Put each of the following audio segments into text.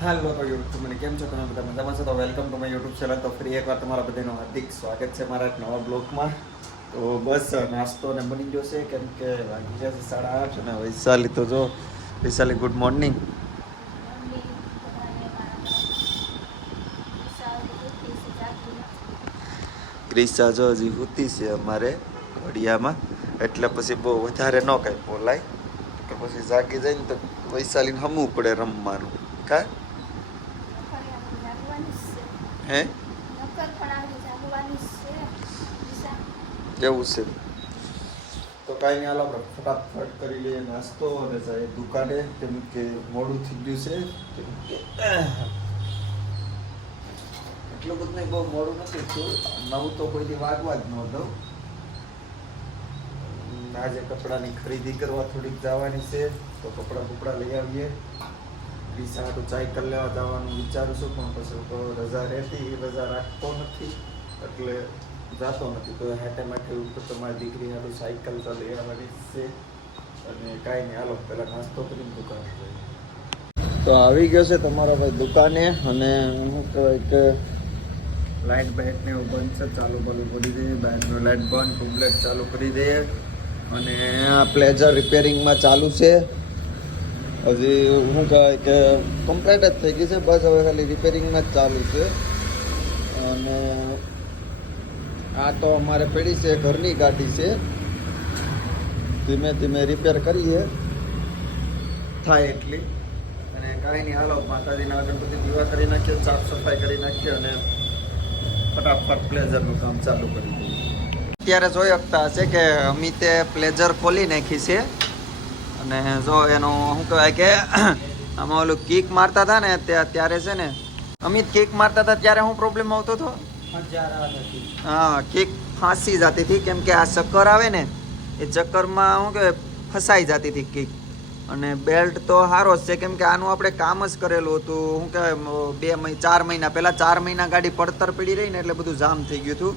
હાલો તો યુટ્યુબ મને કેમ છો? તમે બધા મજામાં છો? તો welcome to my YouTube channel તો ફરી એકવાર તમારા બધાનું હાર્દિક સ્વાગત છે મારા એક નવા બ્લોગમાં. તો બસ, નાસ્તો ને બની ગયો છે. કેમ કે વાગી ગયા છે સાડા આઠ અને વૈશાલી તો જો, વૈશાલી ગુડ મોર્નિંગ ક્રિશા જો હજી હુતી છે અમારે ઘડિયામાં. એટલે પછી બહુ વધારે ન કાંઈ બોલાય. કે પછી જાગી જાય ને તો વૈશાલીને હમવું પડે રમવાનું. કા? હે? એવું છે. તો કાંઈ નહીં હાલો આપણે ફટાફટ કરી લઈએ નાસ્તો અને જાય દુકાને કેમ કે મોડું થઈ ગયું છે કેમ કે એટલું બધું નહીં બહુ મોડું નથી થયું. નવું તો કોઈથી વાગવા જ ન દઉં. આજે કપડાની ખરીદી કરવા થોડીક જવાની છે તો કપડાં બુપડા લઈ આવીએ. હાટું સાયકલ લેવા જવાનું વિચારું છું, પણ પછી તો રજા રહેતી રજા રાખતો નથી, એટલે જાતો નથી. તો હેટે માટે ઉપર તમારી દીકરી હાલો સાયકલ તો લઈ આવવાની છે. અને કાંઈ નહીં, હાલો, પહેલાં નાસ્તો કરીને દુકાન તો આવી ગયો છે તમારો ભાઈ દુકાને, અને શું કહેવાય કે લાઇટ બાઇટ ને એવું બંધ છે, ચાલુ બાલુ કરી દઈએ બાઇકનું લાઇટ બંધ ટ્યુબલાઇટ ચાલુ કરી દઈએ. અને આ પ્લેઝર રિપેરિંગમાં ચાલુ છે. હજી શું કહેવાય કે કમ્પ્લીટ જ થઈ ગઈ છે, બસ હવે ખાલી રિપેરિંગમાં જ ચાલુ છે. અને આ તો અમારે પડી છે, ઘરની ગાડી છે. ધીમે ધીમે રિપેર કરીએ. થાય એટલી. અને કાંઈ નહીં, હાલો, માતાજીના બધી દીવા કરી નાખીએ, સાફ સફાઈ કરી નાખીએ અને ફટાફટ પ્લેઝરનું કામ ચાલુ કરી દઈએ. અત્યારે જોઈ શકતા હશે કે અમિતે પ્લેઝર ખોલી નાખી છે. અને જો એનું શું કહેવાય કે આમાં ઓલું કિક મારતા હતા ને ત્યારે છે ને, અમિત કિક મારતા હતા ત્યારે હું પ્રોબ્લેમ આવતો હતો? હા કિક ફાંસી જતી હતી, કેમ કે આ ચક્કર આવે ને, એ ચક્કરમાં શું કહેવાય, ફસાઈ જતી હતી કિક અને બેલ્ટ તો સારો જ છે, કેમ કે આનું આપણે કામ જ કરેલું હતું, શું કહેવાય બે મહિના ચાર મહિના પહેલાં, ચાર મહિના ગાડી પડતર પડી રહી ને એટલે બધું જામ થઈ ગયું હતું.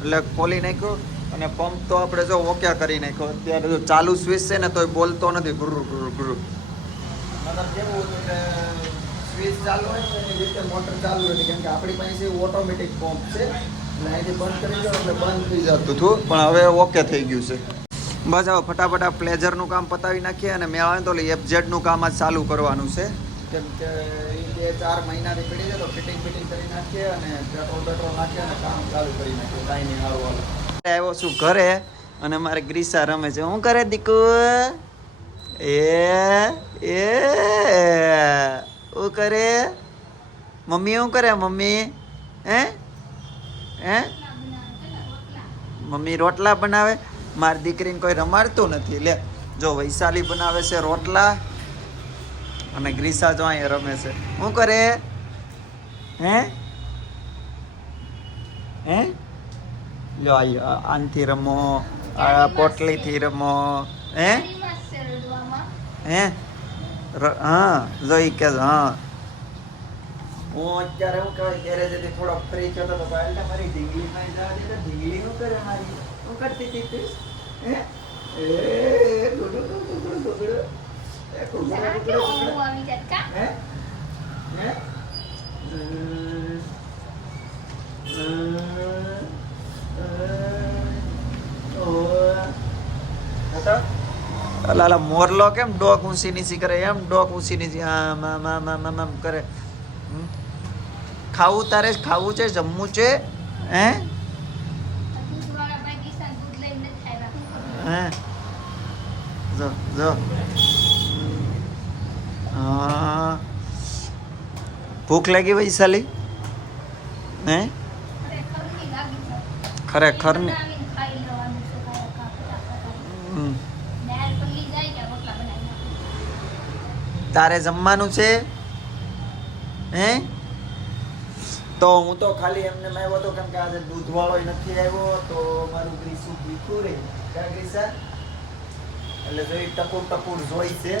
એટલે ખોલી નાખ્યું. અને પંપ તો આપણે જો ઓક્યા કરી નાખ્યો. અત્યારે જો ચાલુ સ્વિચ છે ને તોય બોલતો નથી. ગુરુ ગુરુ ગુરુ. મતલબ કેવું હતું કે સ્વિચ ચાલુ હોય ને એની રીતે મોટર ચાલુ હતી કેમ કે આપણી પાસે ઓટોમેટિક પંપ છે. અહીંથી બંધ કરી દો એટલે બંધ થઈ જતું હતું. પણ હવે ઓકે થઈ ગયું છે. બસ હવે ફટાફટ આ પ્લેઝરનું કામ પતાવી નાખીએ અને મેં આવે તો એફઝેડનું કામ જ ચાલુ કરવાનું છે. કેમ કે એ બે ચાર મહિનાની પડી જાય તો ફિટિંગ ફિટિંગ કરી નાખીએ અને પેટ્રોલ પેટ્રોલ નાખીએ અને કામ ચાલુ કરી નાખીએ. કાંઈ નહીં હાલો આવ્યો છું ઘરે અને મારે ગ્રીસા રમે છે. હું કરે દીકુ? એ એ, હું કરે? મમ્મી શું કરે, મમ્મી? હે? હે? મમ્મી રોટલા બનાવે. મારી દીકરીને કોઈ રમાડતું નથી. લે, જો વૈશાલી બનાવે છે રોટલા અને ગ્રીસા જો અહીંયા રમે છે. શું કરે? હે? હે? આયો આનથી રમો પોટલીથી રમો હે હે હા જોઈ કે હા હું અત્યારે હું કહેવાય ગેરેજેથી થોડો ફ્રી થયો તો એટલે મારી ઢીંગલીમાં જવા દે તો ઢીંગલી શું કરે મારી શું કરતી હતી હે એ ડુડુ ડુડુ ડુડુ ડુડુ. એ કુકડો કુકડો કુકડો. હે હે હમ. હમ. હમ. ઓહ. હતા? લાલા મોરલો કેમ? ડોક ઊંચી નીચી કરે એમ? ડોક ઊંચી નીચી. આમ આમ આમ આમ આમ આમ કરે. હમ? ખાવું તારે ખાવું છે, જમવું છે, હે? હે? જો જો. હા. ભૂખ લાગી વૈશાલી હે? ખરેખર ને. તારે જમવાનું છે? હે? તો હું તો ખાલી એમને આવ્યો હતો કેમ કે આજે દૂધવાળો નથી આવ્યો, તો મારું ગ્રીસું ભીખું રે. ક્યાં ગ્રીસા એટલે જોઈ ટપુર ટપુર જોઈ છે.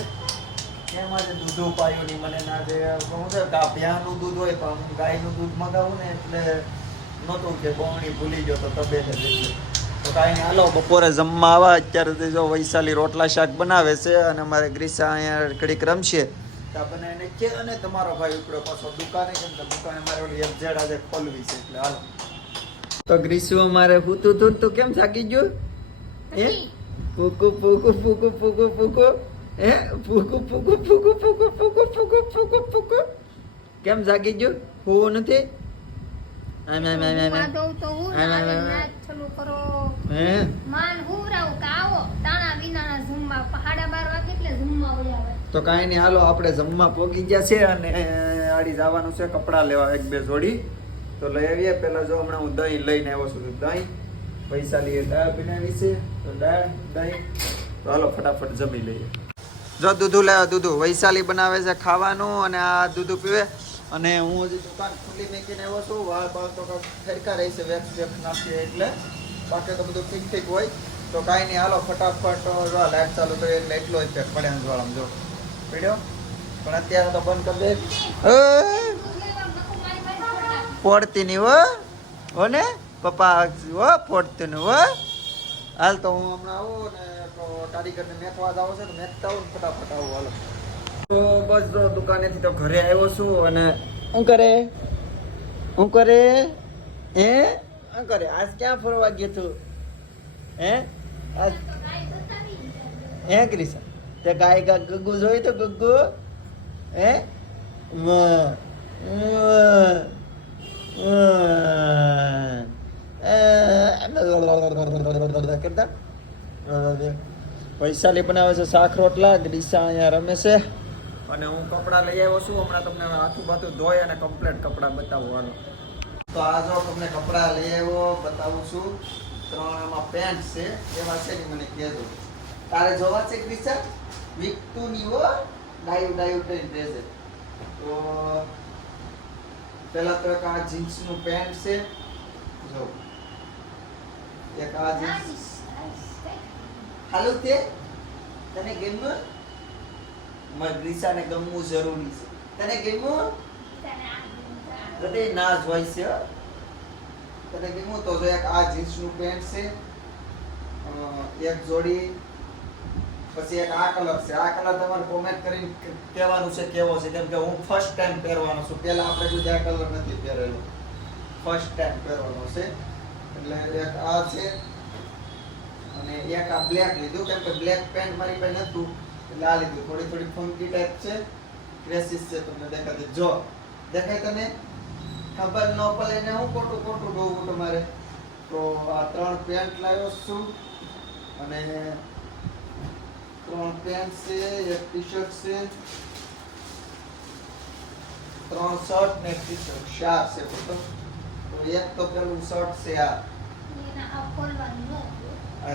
કેમ આજે દૂધ ઉપાયો નહીં? મને ના જે હું છે કે ભ્યાનું દૂધ હોય પણ હું ગાયનું દૂધ મગાવું ને એટલે નહોતું કે બોમણી ભૂલી ગયો તો તબિયત જ હાલો બપોરે જમવા આવા. અત્યારે તો જો વૈશાલી રોટલા શાક બનાવે છે અને અમારે ગ્રીસા અહીંયા કડીક રમશે. તા એને કે અને તમારો ભાઈ ઉપડ્યો પાછો દુકાને કેમ કે દુકાને મારે ઓલી એફઝેડ આજે ખોલવી છે એટલે હાલો. તો ગ્રીસુ મારે પૂતું તું તું કેમ થાકી ગયું? હે? પૂકુ પૂકુ પૂકુ પૂકુ પૂકુ હે? પૂકુ પૂકુ પૂકુ પૂકુ પૂકુ પૂકુ પૂકુ પૂકુ કેમ જાગી ગયું? હોવું નથી? આમ આમ આમ આમ આમ. તો હું આમ, આમ, નાની આમ. નાચ ચાલુ કરો. હે? માન હુવરાવું કે તાણા વિનાના ઝૂમમાં સાડા બાર વાગે એટલે ઝૂમમાં વળ્યા તો કાંઈ નહીં હાલો આપણે જમવા પોગી ગયા છે અને આડી જવાનું છે કપડાં લેવા એક બે જોડી. તો લઈ આવીએ. પેલા જો હમણાં હું દહીં લઈને આવ્યો છું દહીં પૈસા લઈએ દાળ બનાવી છે તો દાળ દહીં. તો હાલો ફટાફટ જમી લઈએ. જો દૂધું લાવ્યો દૂધું વૈશાલી બનાવે છે ખાવાનું અને આ દૂધું પીવે. અને હું હજી દુકાન ખુલ્લી મૂકીને આવ્યો છું. વાળ બાળ તો ફેરકા રહી છે વેક્સ વેક્સ નાખીએ એટલે બાકી તો બધું ઠીક ઠીક હોય. તો કાંઈ નહીં હાલો ફટાફટ જો લાઈટ ચાલુ કરી એટલે એટલો ઇફેક્ટ પડે જો પડ્યો પણ અત્યારે તો બંધ કરી દે. પડતી નહીં હો. હો ને? પપ્પા હો પડતી નહીં હો. હાલ તો હું હમણાં આવું ને તો કારીગરને મેકવા આવો છે ને મેકતા આવું ફટાફટ આવું હાલો. તો બસ જો દુકાનેથી તો ઘરે આવ્યો છું અને શું કરે શું કરે હે શું કરે આજ ક્યાં ફરવા ગયો તું હે આજ હે ક્રિશા તે ગાય ગા ગગ્ગુ જોઈ તો ગગ્ગુ હે કરતા વૈશાલી બનાવે છે શાક રોટલા ડીસા અહીંયા રમે છે અને હું કપડાં લઈ આવ્યો છું. હમણાં તમને આખું બાતું ધોઈ અને કમ્પ્લેટ કપડાં બતાવું. હાલો. તો આ જો તમને કપડાં લઈ આવ્યો બતાવું છું. ત્રણ એમાં પેન્ટ છે. એમાં છે ને મને કહેજો. તારે જોવા છે ક્રિસા વીકતું ની હો ડાયું ડાયું કરીને રહેશે તો પહેલાં તો એક આ જીન્સનું પેન્ટ છે. જો. એક આ જીન્સ. હાલો તે. તને ગમ્યું? મારે ગ્રીસાને ગમવું જરૂરી છે. તને ગમ્યું? તને ના જ હોય છે તને ગમ્યું? તો જો એક આ જીન્સનું પેન્ટ છે એક જોડી પછી એક આ કલર છે. આ કલર તમારે કોમેન્ટ કરીને કહેવાનું છે કેવો છે? કેમ કે હું ફર્સ્ટ ટાઈમ પહેરવાનો છું. પહેલા આપણે જો આ કલર નથી પહેરેલો. ફર્સ્ટ ટાઈમ પહેરવાનો છે. એટલે એક આ છે અને એક આ બ્લેક લીધું. કેમ કે બ્લેક પેન્ટ મારી પાસે નતું. એટલે આ લીધું. થોડી થોડી ફંકી ટાઈપ છે. ક્રેસિસ છે તમને દેખાતી જો દેખાય તને ખબર ન પડે એને હું ખોટું ખોટું ડોવું મારે તો આ ત્રણ પેન્ટ લાવ્યો છું. અને ત્રણ પેન્ટ છે એક ટી શર્ટ છે. ત્રણ શર્ટ ને ટી શર્ટ ચાર છે ટોટલ તો એક તો પેલું શર્ટ છે આ.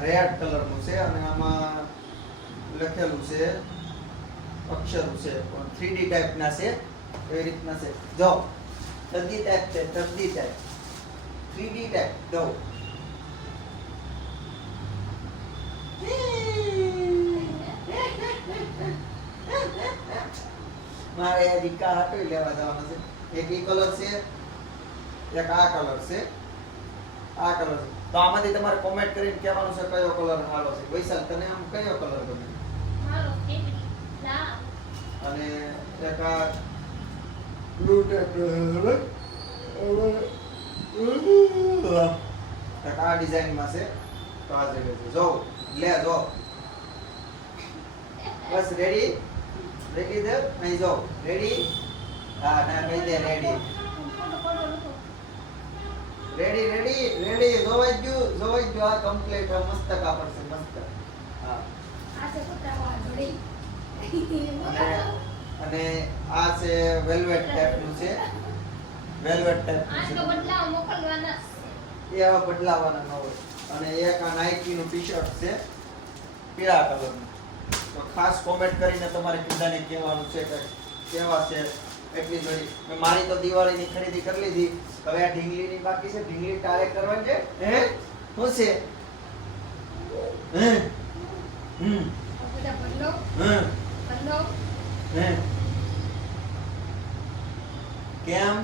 રેડ કલરનું છે અને આમાં લખેલું છે, અક્ષરો છે, પણ થ્રીડી ટાઈપના છે એવી રીતના છે. જો તદ્દી ટાઈપ છે, તદ્દી ટાઈપ થ્રીડી ટાઈપ જો મારે આ રીકા હાટોય લેવા જવાનો છે. એક ઈ કલર છે, એક આ કલર છે. આ કલર છે. તો આમાંથી તમારે કોમેન્ટ કરીને કહેવાનું છે, કયો કલર સારો છે. વૈશાલ, તને આમ કયો કલર ગમે? અને એક આ ડિઝાઇનમાં છે. તો આ જગ્યાએ છે. લે, જો. બસ રેડી રેડી દે નહીં, જો. રેડી હા, ના, કહી દે રેડી રેડી રેડી રેડી જોવાઈ ગયું જોવાઈ ગયું. આ કમ્પ્લીટ મસ્ત કાપડ છે મસ્ત હા. અને અને આ છે વેલ્વેટ ટાઈપનું છે. વેલ્વેટ ટાઈપનું છે. એ હવે બદલાવાના ન હોય. અને એક આ નાઇકી નું ટી શર્ટ છે પીળા કલરનું તો ખાસ કોમેન્ટ કરીને તમારે કીધાને કહેવાનું છે કે કેવા છે? એટલી જોડી મેં મારી તો દિવાળીની ખરીદી કરી લીધી. હવે આ ઢીંગલીની બાકી છે. ઢીંગલી તારે કરવાની છે? હે? શું છે? હે? હમ. હમ. નો હે કેમ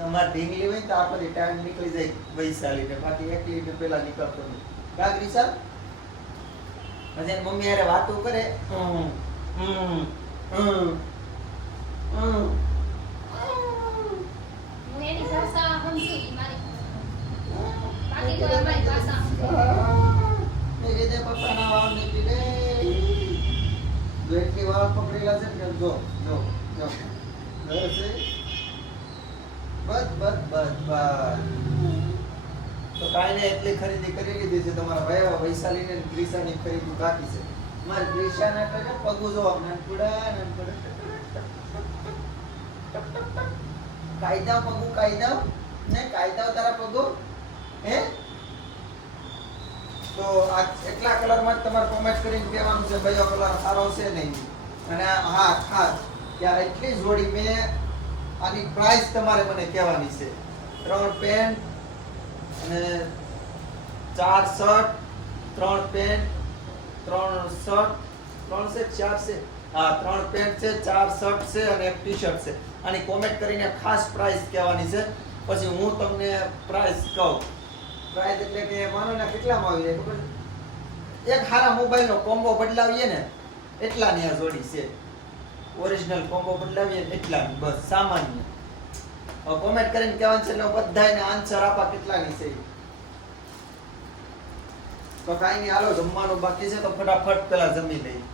અમારે ઢીંગલી હોય તો આપણે ટાઈમ નીકળી જાય વૈશાલી ને બાકી લીટર પેલા નીકળતો નહીં કાગરી સર પછી એની મમ્મી હારે વાતો કરે. પકડેલા છે જો જો જો. બસ બસ બસ બસ. તો નહીં એટલી ખરીદી કરી લીધી છે તમારા ભાઈ વૈશાલી ને ક્રિશાની ખરીદી બાકી છે. મારી ક્રિશાના કરે પગુ જો નાનપુડા નાનપુડા કાયદા પગુ કાયદા ને કાયદા તારા પગુ? હે? તો આ એટલા કલરમાં તમારે કોમેન્ટ કરીને કહેવાનું છે, ભાઈ કલર સારો છે નહીં. અને હા ખાસ કે આ એટલી જોડી મેં આની પ્રાઇસ તમારે મને કહેવાની છે. ત્રણ પેન્ટ અને ચાર શર્ટ, ત્રણ પેન્ટ ત્રણ શર્ટ, ત્રણ છે, ચાર છે? હા, ત્રણ પેન્ટ છે, ચાર શર્ટ છે અને એક ટી શર્ટ છે. આની કોમેન્ટ કરીને ખાસ પ્રાઇસ કહેવાની છે. પછી હું તમને પ્રાઇસ કહું. પ્રાઇસ એટલે કે માનો ને કેટલામાં આવી જાય ખબર? એક હારા મોબાઈલનો કોમ્બો બદલાવીએ ને, એટલાની આ જોડી છે. ઓરિજિનલ કોમ્બો બદલાવીએ એટલાની, બસ, સામાન્ય. કોમેન્ટ કરીને કહેવાનું છે એટલે હું આન્સર આપા કેટલાની છે. તો કાંઈ નહીં, હાલો, જમવાનું બાકી છે, તો ફટાફટ પેલા જમી લઈએ